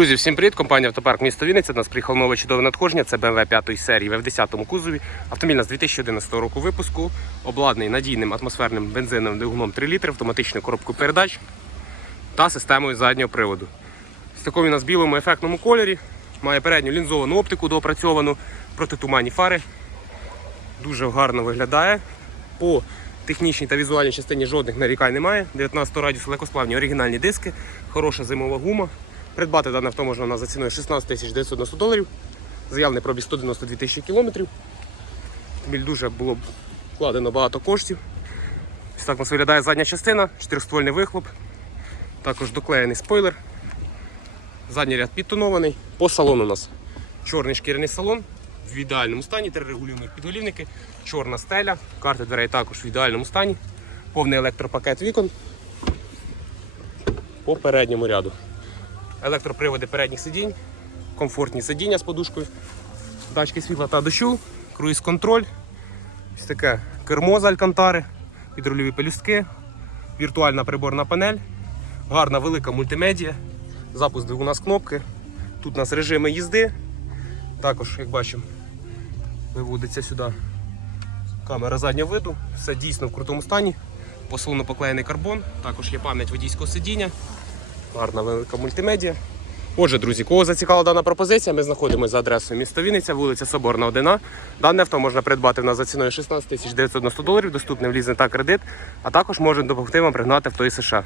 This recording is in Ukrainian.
Друзі, всім привіт! Компанія Автопарк місто Вінниця. До нас приїхало нове чудове надходження. Це BMW 5 серії в 10 кузові. Автомобіль з 2011 року випуску, обладнаний надійним атмосферним бензиновим двигуном 3 літри, автоматичною коробкою передач та системою заднього приводу. З такою у нас білому ефектному кольорі. Має передню лінзовану оптику доопрацьовану, протитуманні фари. Дуже гарно виглядає. По технічній та візуальній частині жодних нарікань немає. 19 радіусу легкосплавні оригінальні диски, хороша зимова гума. Придбати дане авто можна за ціною 16 тисяч 990 доларів. Заявний пробіг 192 тисячі кілометрів. Автомобіль дуже було вкладено багато коштів. Ось так у нас виглядає задня частина, чотириствольний вихлоп. Також доклеєний спойлер. Задній ряд підтонований. По салону у нас чорний шкіряний салон в ідеальному стані, три регулюємо підголівники, чорна стеля, карти дверей також в ідеальному стані, повний електропакет вікон по передньому ряду. Електроприводи передніх сидінь, комфортні сидіння з подушкою, датчики світла та дощу, круїз-контроль, ось таке кермо з алькантари, підрульові пелюстки, віртуальна приборна панель, гарна велика мультимедія, запуск двигуна з кнопки. Тут у нас режими їзди. Також, як бачимо, виводиться сюди камера заднього виду, все дійсно в крутому стані. По поклеєний карбон, також є пам'ять водійського сидіння. Гарна велика мультимедія. Отже, друзі, кого зацікавила дана пропозиція, ми знаходимося за адресою міста Вінниця, вулиця Соборна, 1. Дане авто можна придбати в нас за ціною 16 тисяч 990 доларів, доступне в лізинг та кредит, а також можемо допомогти вам пригнати авто із США.